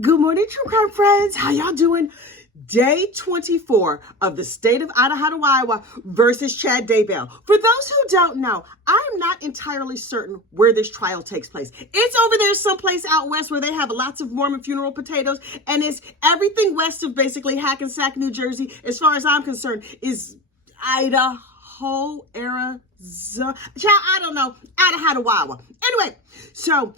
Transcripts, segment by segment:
Good morning, true crime friends. How y'all doing? Day 24 of the state of Idaho, Iowa versus Chad Daybell. For those who don't know, I'm not entirely certain where this trial takes place. It's over there someplace out west where they have lots of Mormon funeral potatoes, and it's everything west of basically Hackensack, New Jersey, as far as I'm concerned, is Idaho, Arizona. Child, I don't know. Idaho, Iowa. Anyway, so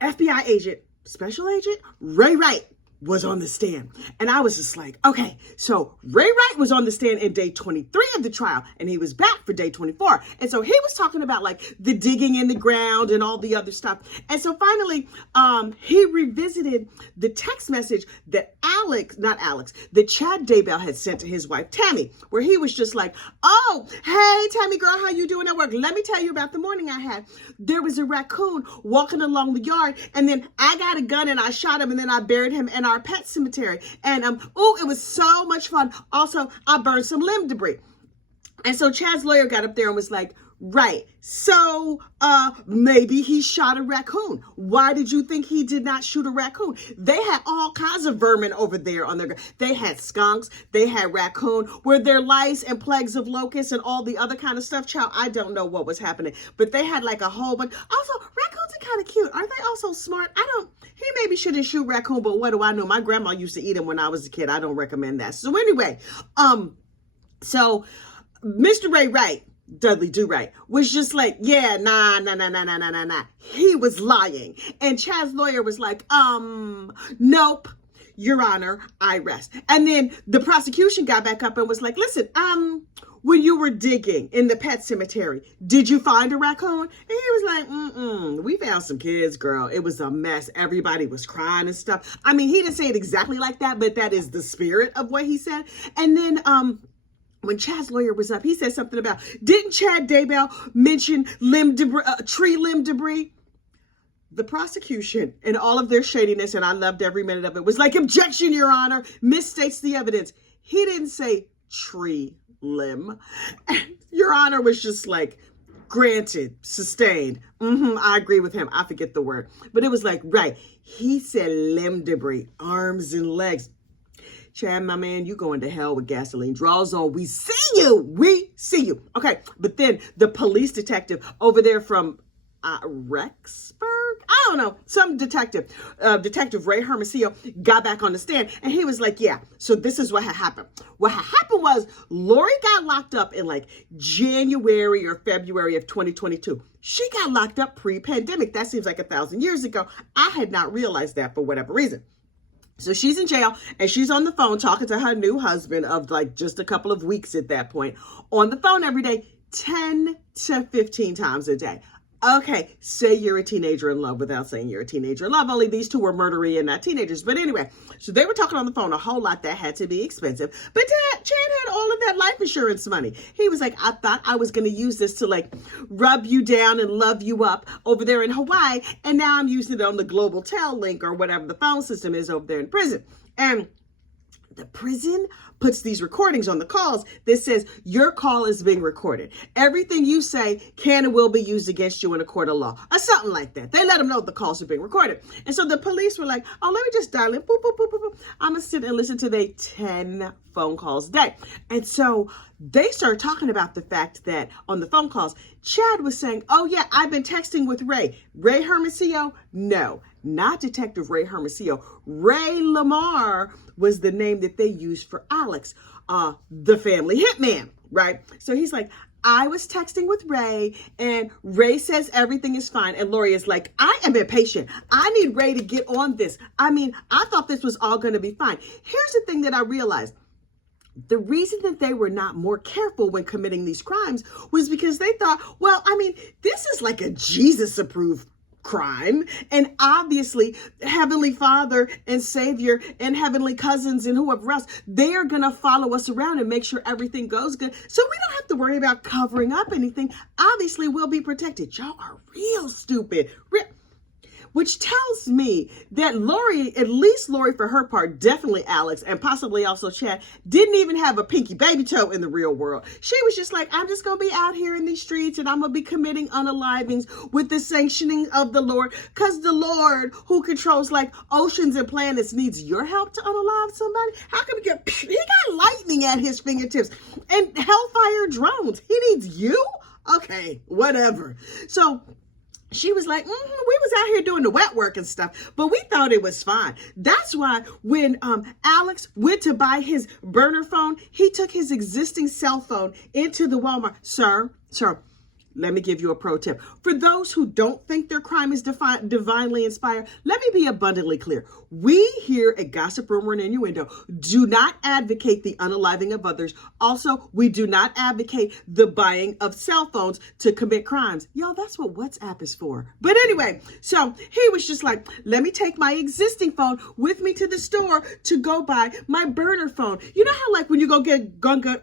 FBI agent, special agent Wright was on the stand. And I was just like, okay, so Wright was on the stand in day 23 of the trial, and he was back for day 24. And so he was talking about like the digging in the ground and all the other stuff. And so finally, he revisited the text message that that Chad Daybell had sent to his wife, Tammy, where he was just like, oh, hey, Tammy girl, how you doing at work? Let me tell you about the morning I had. There was a raccoon walking along the yard, and then I got a gun and I shot him, and then I buried him in our pet cemetery. And it was so much fun. Also, I burned some limb debris. And so Chad's lawyer got up there and was like, right, so maybe he shot a raccoon. Why did you think he did not shoot a raccoon? They had all kinds of vermin over there on their, they had skunks, they had raccoon, were there lice and plagues of locusts and all the other kind of stuff? Child, I don't know what was happening, but they had like a whole bunch. Also, raccoons are kind of cute. Aren't they also smart? He maybe shouldn't shoot raccoon, but what do I know? My grandma used to eat them when I was a kid. I don't recommend that. So anyway, so Mr. Wright, Dudley Do Right, was just like, yeah, nah. He was lying. And Chad's lawyer was like, nope, Your Honor, I rest. And then the prosecution got back up and was like, listen, when you were digging in the pet cemetery, did you find a raccoon? And he was like, we found some kids, girl. It was a mess. Everybody was crying and stuff. I mean, he didn't say it exactly like that, but that is the spirit of what he said. And then, when Chad's lawyer was up, he said something about, didn't Chad Daybell mention tree limb debris? The prosecution and all of their shadiness, and I loved every minute of it, was like, objection, Your Honor, misstates the evidence. He didn't say tree limb. And Your Honor was just like, granted, sustained. I agree with him. I forget the word. But it was like, right. He said limb debris, arms and legs. Chad, my man, you going to hell with gasoline draws on. We see you. We see you. Okay. But then the police detective over there from Rexburg, I don't know, some detective, Detective Ray Hermicio, got back on the stand, and he was like, yeah, so this is what had happened. What had happened was Lori got locked up in like January or February of 2022. She got locked up pre-pandemic. That seems like 1,000 years ago. I had not realized that for whatever reason. So she's in jail, and she's on the phone talking to her new husband of like just a couple of weeks at that point, on the phone every day, 10 to 15 times a day. Okay, say you're a teenager in love without saying you're a teenager in love. Only these two were murdery and not teenagers. But anyway, so they were talking on the phone a whole lot. That had to be expensive. But Chad had all of that life insurance money. He was like, I thought I was going to use this to like rub you down and love you up over there in Hawaii. And now I'm using it on the Global Tel link or whatever the phone system is over there in prison. And the prison puts these recordings on the calls that says your call is being recorded. Everything you say can and will be used against you in a court of law or something like that. They let them know the calls are being recorded. And so the police were like, oh, let me just dial in. Boop, boop, boop, boop, boop. I'm going to sit and listen to their 10 phone calls a day. And so they started talking about the fact that on the phone calls, Chad was saying, oh yeah, I've been texting with Ray. Ray Hermicio? No, not Detective Ray Hermicio. Ray Lamar was the name that they used for Alex, the family hitman, right? So he's like, I was texting with Ray, and Ray says everything is fine. And Lori is like, I am impatient. I need Ray to get on this. I mean, I thought this was all going to be fine. Here's the thing that I realized. The reason that they were not more careful when committing these crimes was because they thought, well, I mean, this is like a Jesus-approved crime. And obviously, Heavenly Father and Savior and heavenly cousins and whoever else, they are going to follow us around and make sure everything goes good. So we don't have to worry about covering up anything. Obviously, we'll be protected. Y'all are real stupid. which tells me that Lori, at least Lori for her part, definitely Alex, and possibly also Chad, didn't even have a pinky baby toe in the real world. She was just like, I'm just going to be out here in these streets and I'm going to be committing unalivings with the sanctioning of the Lord, because the Lord, who controls like oceans and planets, needs your help to unalive somebody. How can we get, he got lightning at his fingertips and hellfire drones. He needs you? Okay, whatever. So she was like, we was out here doing the wet work and stuff, but we thought it was fine. That's why when Alex went to buy his burner phone, he took his existing cell phone into the Walmart. Sir, let me give you a pro tip. For those who don't think their crime is divinely inspired, let me be abundantly clear. We here at Gossip, Rumor, and Innuendo do not advocate the unaliving of others. Also, we do not advocate the buying of cell phones to commit crimes. Y'all, that's what WhatsApp is for. But anyway, so he was just like, let me take my existing phone with me to the store to go buy my burner phone. You know how like when you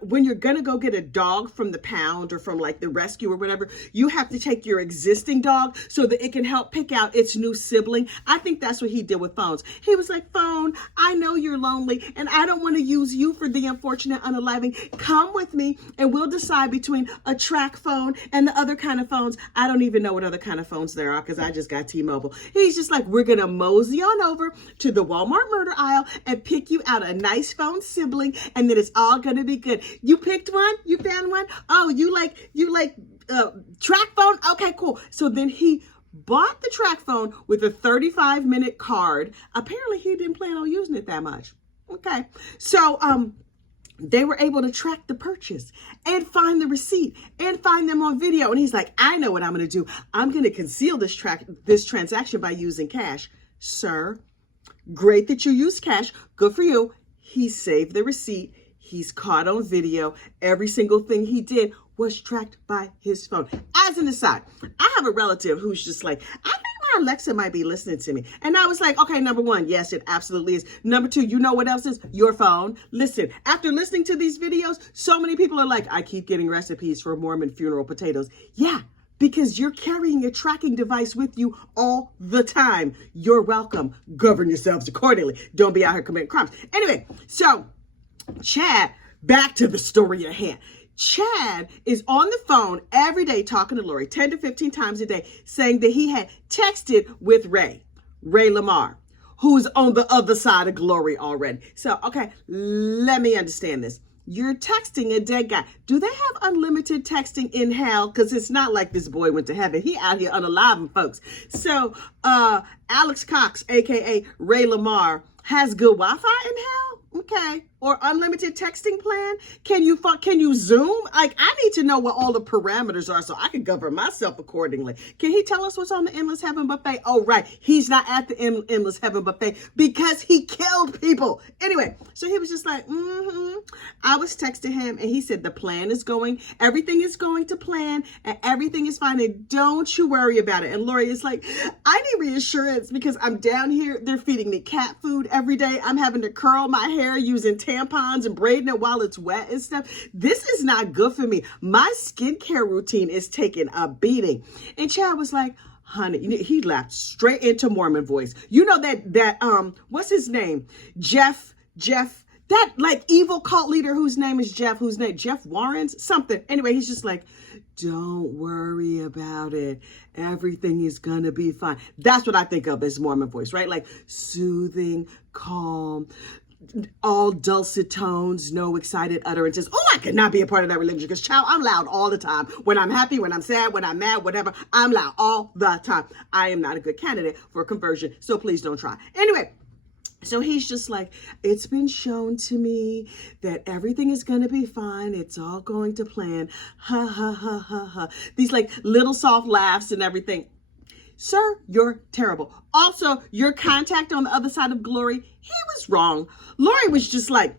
when you're gonna go get a dog from the pound or from like the rescue or whatever, you have to take your existing dog so that it can help pick out its new sibling. I think that's what he did with phones. He was like, phone, I know you're lonely and I don't want to use you for the unfortunate unaliving. Come with me and we'll decide between a track phone and the other kind of phones. I don't even know what other kind of phones there are because I just got T-Mobile. He's just like, we're going to mosey on over to the Walmart murder aisle and pick you out a nice phone sibling, and then it's all going to be good. You picked one? You found one? Oh, you like track phone? Okay, cool. So then he bought the track phone with a 35-minute card. Apparently he didn't plan on using it that much. Okay. So they were able to track the purchase and find the receipt and find them on video. And he's like, I know what I'm going to do. I'm going to conceal this transaction by using cash. Sir, great that you use cash. Good for you. He saved the receipt. He's caught on video. Every single thing he did was tracked by his phone. As an aside, I have a relative who's just like, I think my Alexa might be listening to me. And I was like, okay, number one, yes, it absolutely is. Number two, you know what else is? Your phone. Listen, after listening to these videos, so many people are like, I keep getting recipes for Mormon funeral potatoes. Yeah, because you're carrying a tracking device with you all the time. You're welcome. Govern yourselves accordingly. Don't be out here committing crimes. Anyway, so Chad, back to the story at hand. Chad is on the phone every day talking to Lori 10 to 15 times a day, saying that he had texted with Ray Lamar, who's on the other side of Glory already. So, okay, let me understand this. You're texting a dead guy. Do they have unlimited texting in hell? Because it's not like this boy went to heaven. He out here unaliving folks. So, Alex Cox, a.k.a. Ray Lamar, has good Wi-Fi in hell? Okay. Or unlimited texting plan? Can you Zoom? Like, I need to know what all the parameters are so I can govern myself accordingly. Can he tell us what's on the Endless Heaven buffet? Oh, right. He's not at the Endless Heaven buffet because he killed people. Anyway, so he was just like, I was texting him and he said, everything is going to plan and everything is fine. And don't you worry about it. And Lori is like, I need reassurance because I'm down here. They're feeding me cat food every day. I'm having to curl my hair using tampons and braiding it while it's wet and stuff. This is not good for me. My skincare routine is taking a beating. And Chad was like, honey, he laughed straight into Mormon voice. You know that what's his name? Jeff, that like evil cult leader whose name is Jeff Warren's something. Anyway, he's just like, don't worry about it. Everything is gonna be fine. That's what I think of as Mormon voice, right? Like soothing, calm, all dulcet tones, no excited utterances. Oh, I could not be a part of that religion because, child, I'm loud all the time. When I'm happy, when I'm sad, when I'm mad, whatever, I'm loud all the time. I am not a good candidate for conversion, so please don't try. Anyway, so he's just like, it's been shown to me that everything is going to be fine. It's all going to plan. Ha, ha, ha, ha, ha. These like little soft laughs and everything. Sir, you're terrible. Also, your contact on the other side of Glory, he was wrong. Lori was just like,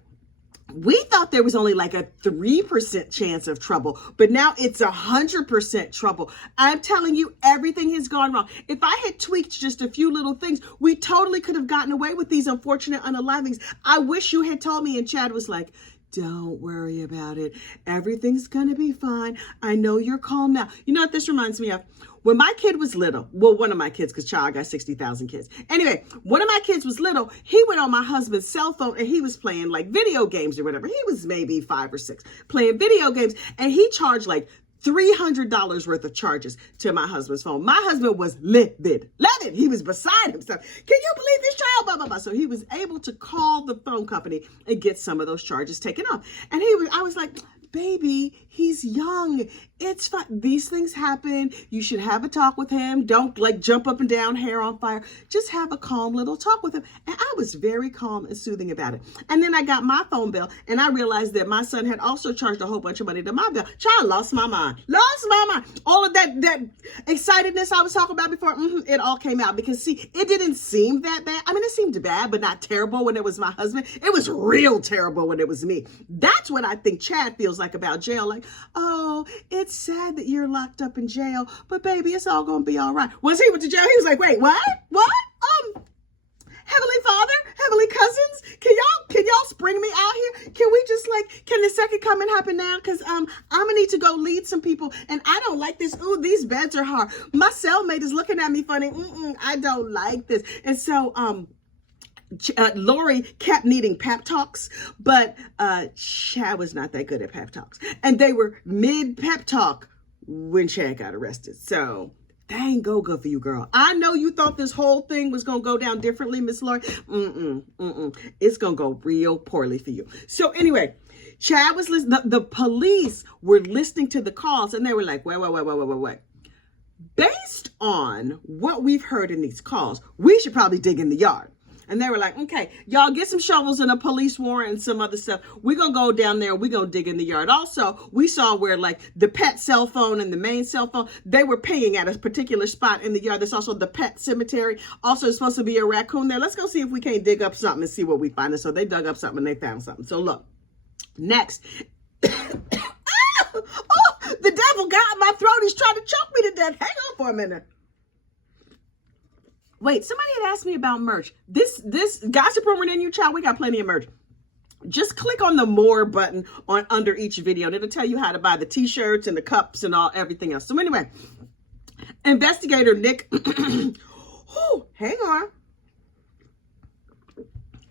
we thought there was only like a 3% chance of trouble, but now it's 100% trouble. I'm telling you, everything has gone wrong. If I had tweaked just a few little things, we totally could have gotten away with these unfortunate unalivings. I wish you had told me. And Chad was like, don't worry about it. Everything's going to be fine. I know you're calm now. You know what this reminds me of? when my kid was little, well, one of my kids, because child, I got 60,000 kids. Anyway, one of my kids was little. He went on my husband's cell phone and he was playing like video games or whatever. He was maybe 5 or 6 playing video games, and he charged like $300 worth of charges to my husband's phone. My husband was livid. He was beside himself. Can you believe this child? Blah, blah, blah. So he was able to call the phone company and get some of those charges taken off. And I was like, baby, he's young. It's fine. These things happen. You should have a talk with him. Don't like jump up and down, hair on fire. Just have a calm little talk with him. And I was very calm and soothing about it. And then I got my phone bill and I realized that my son had also charged a whole bunch of money to my bill. Child, lost my mind. All of that excitedness I was talking about before, it all came out because see, it didn't seem that bad. I mean, it seemed bad, but not terrible when it was my husband. It was real terrible when it was me. That's what I think Chad feels like about jail. Like, oh, it's sad that you're locked up in jail, but baby, it's all gonna be all right. Once he went to jail, he was like, wait, what? Heavenly Father, Heavenly Cousins, can y'all spring me out here? Can the second coming happen now? Cause I'm gonna need to go lead some people, and I don't like this. Ooh, these beds are hard. My cellmate is looking at me funny. I don't like this. And so Lori kept needing pep talks, but Chad was not that good at pep talks. And they were mid pep talk when Chad got arrested. So that ain't go good for you, girl. I know you thought this whole thing was going to go down differently, Miss Lori. It's going to go real poorly for you. So anyway, Chad was listening. The police were listening to the calls and they were like, wait. Based on what we've heard in these calls, we should probably dig in the yard. And they were like, okay, y'all get some shovels and a police warrant and some other stuff. We're going to go down there. We're going to dig in the yard. Also, we saw where like the pet cell phone and the main cell phone, they were paying at a particular spot in the yard. There's also the pet cemetery. Also, it's supposed to be a raccoon there. Let's go see if we can't dig up something and see what we find. And so they dug up something and they found something. So look, next. The devil got in my throat. He's trying to choke me to death. Hang on for a minute. Wait, somebody had asked me about merch. This gossip rumor in you, child, we got plenty of merch. Just click on the more button on under each video and it'll tell you how to buy the t-shirts and the cups and everything else. So anyway, Investigator Nick, hang on.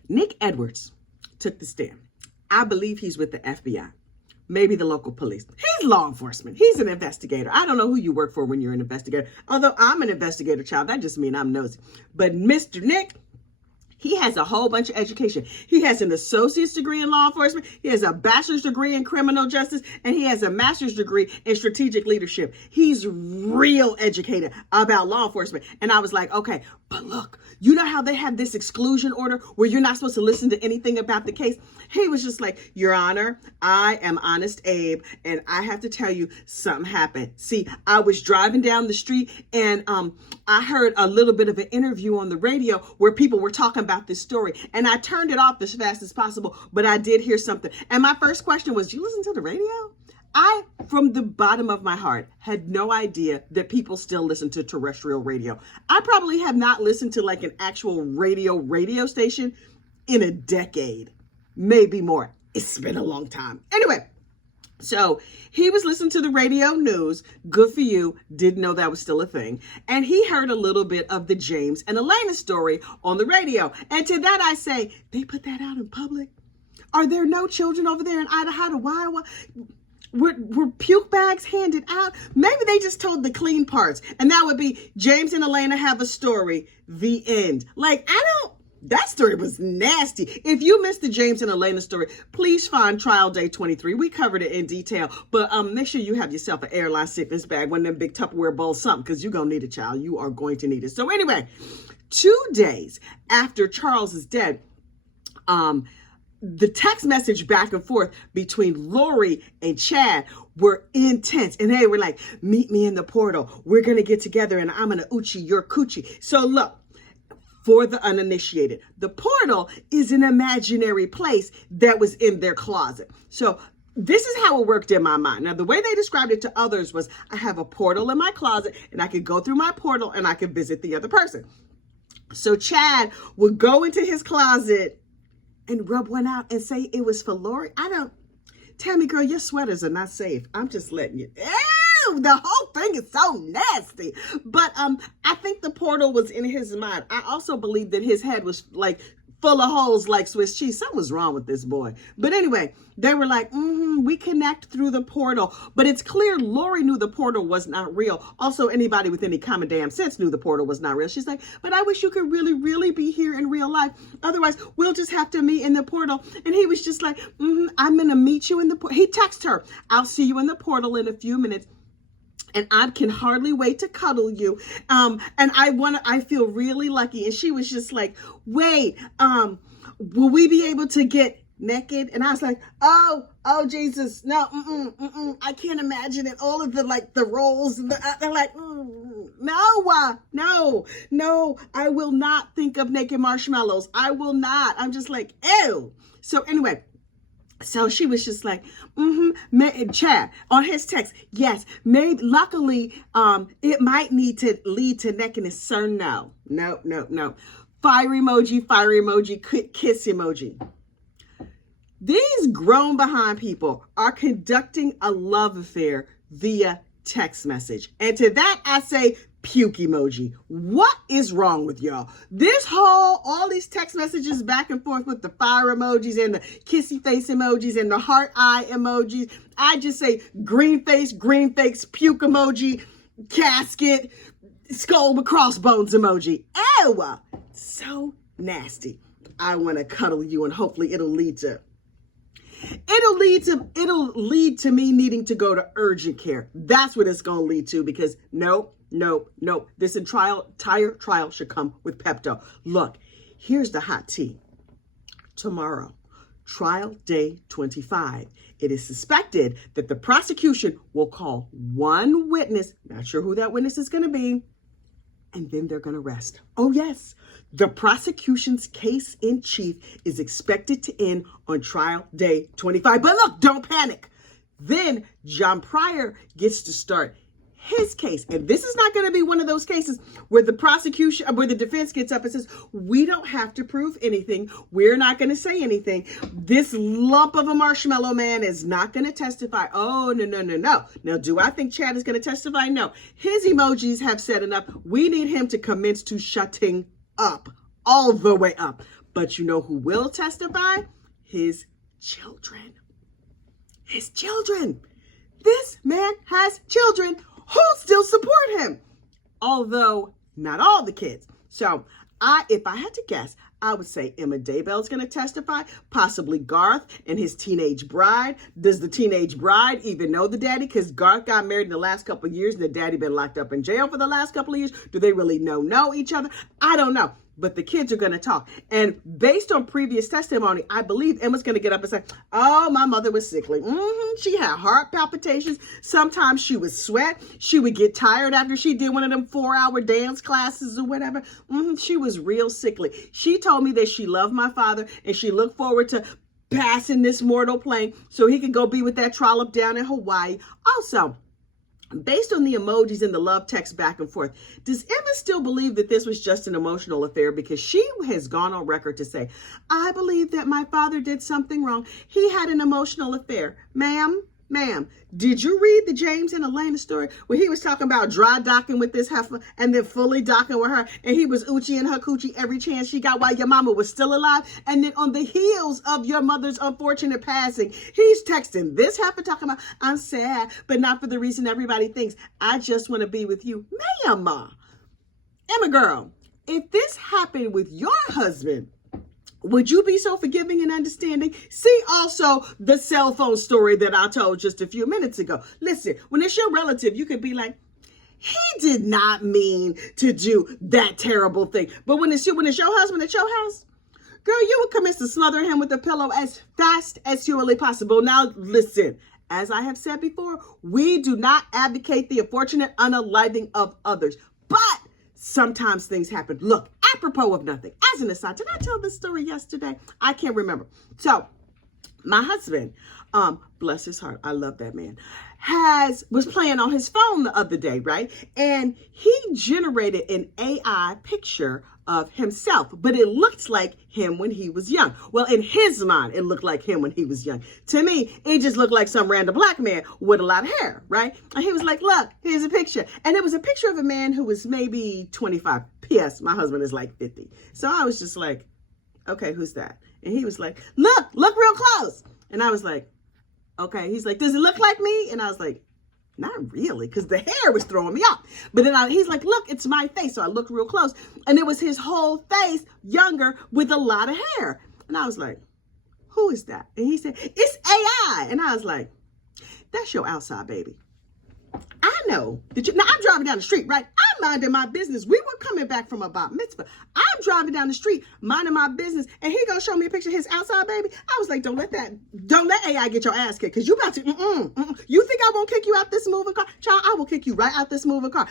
Nick Edwards took the stand. I believe he's with the FBI. Maybe the local police. He's law enforcement. He's an investigator. I don't know who you work for when you're an investigator. Although I'm an investigator, child. That just means I'm nosy. But Mr. Nick, he has a whole bunch of education. He has an associate's degree in law enforcement. He has a bachelor's degree in criminal justice. And he has a master's degree in strategic leadership. He's real educated about law enforcement. And I was like, okay, but look, you know how they have this exclusion order where you're not supposed to listen to anything about the case? He was just like, Your Honor, I am Honest Abe, and I have to tell you something happened. See, I was driving down the street and I heard a little bit of an interview on the radio where people were talking about this story, and I turned it off as fast as possible, but I did hear something. And my first question was, you listen to the radio? I, from the bottom of my heart, had no idea that people still listen to terrestrial radio. I probably have not listened to like an actual radio station in a decade, maybe more. It's been a long time. Anyway, so he was listening to the radio news. Good for you. Didn't know that was still a thing. And he heard a little bit of the James and Elena story on the radio. And to that I say, they put that out in public? Are there no children over there in Idaho? Were puke bags handed out? Maybe they just told the clean parts. And that would be James and Elena have a story. The end. Like, that story was nasty. If you missed the James and Elena story, please find Trial Day 23. We covered it in detail. But make sure you have yourself an airline sickness bag, one of them big Tupperware bowls, something, because you're going to need it, child. You are going to need it. So anyway, 2 days after Charles is dead, the text message back and forth between Lori and Chad were intense. And they were like, meet me in the portal. We're going to get together and I'm going to Uchi your coochie. So look, for the uninitiated, the portal is an imaginary place that was in their closet. So this is how it worked in my mind. Now, the way they described it to others was I have a portal in my closet and I could go through my portal and I could visit the other person. So Chad would go into his closet and rub one out and say it was for Lori. Tell me, girl, your sweaters are not safe. I'm just letting you. ew, the whole thing is so nasty. But I think the portal was in his mind. I also believe that his head was like full of holes like Swiss cheese. Something was wrong with this boy. But anyway, they were like, we connect through the portal. But it's clear Lori knew the portal was not real. Also, anybody with any common damn sense knew the portal was not real. She's like, but I wish you could really, really be here in real life. Otherwise, we'll just have to meet in the portal. And he was just like, I'm going to meet you in the portal. He texted her, I'll see you in the portal in a few minutes. And I can hardly wait to cuddle you. And I feel really lucky. And she was just like, wait, will we be able to get naked? And I was like, oh, Jesus, no, I can't imagine it. All of the rolls and they're like, no, I will not think of naked marshmallows. I will not. I'm just like, ew. So anyway, so she was just like, Chad, on his text, yes, maybe, luckily, it might need to lead to nakedness, sir, no. Fire emoji, kiss emoji. These grown behind people are conducting a love affair via text message. And to that, I say, puke emoji. What is wrong with y'all? All these text messages back and forth with the fire emojis and the kissy face emojis and the heart eye emojis. I just say green face, puke emoji, casket, skull with crossbones emoji. Ew, so nasty. I want to cuddle you, and hopefully it'll lead to me needing to go to urgent care. That's what it's going to lead to, because no. This entire trial should come with Pepto. Look, here's the hot tea. Tomorrow, trial day 25. It is suspected that the prosecution will call one witness, not sure who that witness is going to be, and then they're going to rest. Oh, yes. The prosecution's case in chief is expected to end on trial day 25. But look, don't panic. Then John Pryor gets to start his case. And this is not going to be one of those cases where the defense gets up and says, we don't have to prove anything. We're not going to say anything. This lump of a marshmallow man is not going to testify. Oh, no. Now, do I think Chad is going to testify? No. His emojis have said enough. We need him to commence to shutting up, all the way up. But you know who will testify? His children. His children. This man has children who still support him, although not all the kids. So if I had to guess, I would say Emma Daybell is going to testify, possibly Garth and his teenage bride. Does the teenage bride even know the daddy? Because Garth got married in the last couple of years and the daddy been locked up in jail for the last couple of years. Do they really know each other? I don't know. But the kids are going to talk. And based on previous testimony, I believe Emma's going to get up and say, oh, my mother was sickly. She had heart palpitations. Sometimes she would sweat. She would get tired after she did one of them 4-hour dance classes or whatever. She was real sickly. She told me that she loved my father and she looked forward to passing this mortal plane so he could go be with that trollop down in Hawaii. Also, based on the emojis and the love text back and forth, does Emma still believe that this was just an emotional affair? Because she has gone on record to say, I believe that my father did something wrong. He had an emotional affair. Ma'am, did you read the James and Elena story where he was talking about dry docking with this heifer and then fully docking with her, and he was Uchi her coochie every chance she got while your mama was still alive? And then on the heels of your mother's unfortunate passing, he's texting this heifer talking about, I'm sad, but not for the reason everybody thinks. I just want to be with you. Ma'am, Emma girl, if this happened with your husband, would you be so forgiving and understanding? See also the cell phone story that I told just a few minutes ago. Listen, when it's your relative, you could be like, he did not mean to do that terrible thing. But when it's your husband at your house, girl, you would commence to smother him with a pillow as fast as humanly possible. Now, listen, as I have said before, we do not advocate the unfortunate unaliving of others. But sometimes things happen. Look, apropos of nothing. As an aside, did I tell this story yesterday? I can't remember. So my husband, bless his heart, I love that man, was playing on his phone the other day, right? And he generated an AI picture of himself, but it looked like him when he was young. Well, in his mind, it looked like him when he was young. To me, it just looked like some random black man with a lot of hair, right? And he was like, look, here's a picture. And it was a picture of a man who was maybe 25. P.S. My husband is like 50. So I was just like, okay, who's that? And he was like, look real close. And I was like, okay. He's like, does it look like me? And I was like, not really, because the hair was throwing me off. But then he's like, look, it's my face. So I looked real close, and it was his whole face, younger, with a lot of hair. And I was like, who is that? And he said, it's AI. And I was like, that's your outside baby. I know that now I'm driving down the street, right? I'm minding my business. We were coming back from a bat mitzvah. I'm driving down the street, minding my business, and he gonna show me a picture of his outside baby. I was like, don't let AI get your ass kicked, because you about to, You think I won't kick you out this moving car? Child, I will kick you right out this moving car.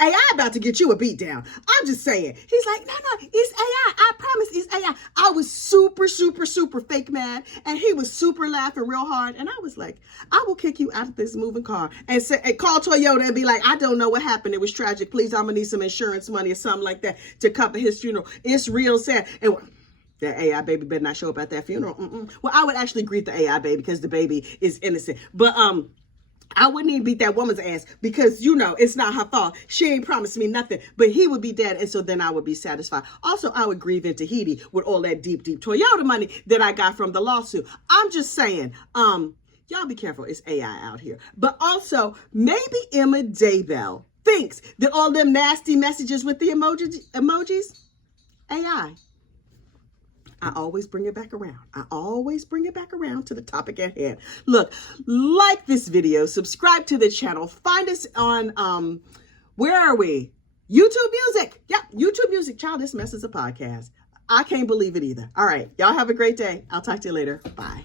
AI about to get you a beat down. I'm just saying. He's like, no, it's AI. I promise it's AI. I was super, super, super fake mad, and he was super laughing real hard. And I was like, I will kick you out of this moving car and call Toyota and be like, I don't know what happened. It was tragic. Please, I'm gonna need some insurance money or something like that to cover his funeral. It's real sad. And that AI baby better not show up at that funeral. Well, I would actually greet the AI baby because the baby is innocent. But I wouldn't even beat that woman's ass because, it's not her fault. She ain't promised me nothing, but he would be dead. And so then I would be satisfied. Also, I would grieve in Tahiti with all that deep, deep Toyota money that I got from the lawsuit. I'm just saying, y'all be careful. It's AI out here. But also, maybe Emma Daybell thinks that all them nasty messages with the emojis, AI. I always bring it back around. I always bring it back around to the topic at hand. Look, like this video, subscribe to the channel. Find us on, where are we? YouTube Music. Yep, YouTube Music. Child, this mess is a podcast. I can't believe it either. All right, y'all have a great day. I'll talk to you later. Bye.